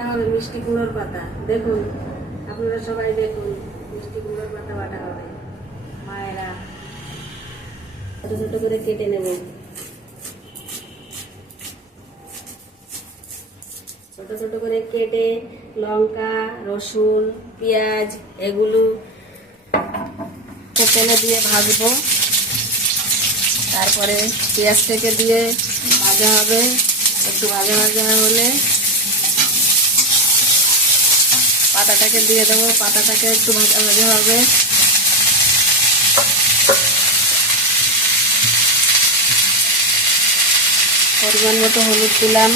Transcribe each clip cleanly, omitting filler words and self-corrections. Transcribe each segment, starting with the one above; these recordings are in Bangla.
বাটা হবে, মিষ্টি কুমড়োর পাতা। দেখুন, আপনারা সবাই দেখুন, মিষ্টি কুমড়োর পাতা বাটা হবে। মায়েরা ছোট ছোট করে কেটে নেব। ছোট ছোট করে কেটে লঙ্কা, রসুন, পেঁয়াজ এগুলো তেলে দিয়ে ভাজবো। তারপরে পেঁয়াজটাকে দিয়ে ভাজা হবে। একটু ভাজা ভাজা হলে পাতাটাকে দিয়ে দেবো। পাতাটাকে একটু ভাজা ভাজা হবে। পরিমাণ মতো হলুদ দিলাম।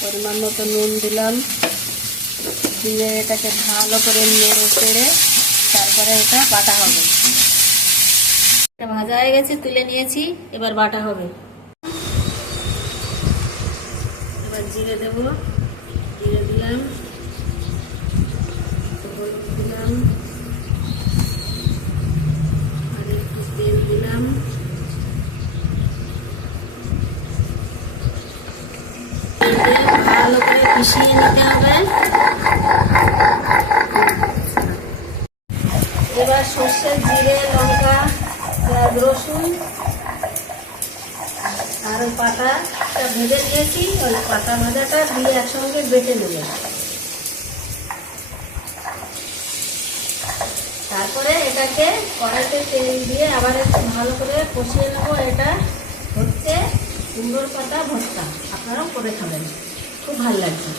পরিমাণ মতো নুন দিলাম। দিয়ে এটাকে ভালো করে নেড়ে চেড়ে তারপরে এটা বাটা হবে। এটা ভাজা হয়ে গেছে, তুলে নিয়েছি। এবার বাটা হবে। এবার জিরে দেব। জিরে দিলাম, হলুদ দিলাম, আর একটু তেল দিলাম। ভালো করে মিশিয়ে নিতে হবে। এবার সর্ষে, জিরে, লঙ্কা, পেঁয়াজ, রসুন আর পাতাটা ভেজে নিয়েছি, ওই পাতা ভাজাটা দিয়ে একসঙ্গে বেটে নেব। তারপরে এটাকে কড়াইতে তেল দিয়ে আবার একটু ভালো করে কষিয়ে নেব। এটা হচ্ছে কুমড়োর পাতা ভর্তা। আপনারাও করে খাবেন, খুব ভালো লাগছে।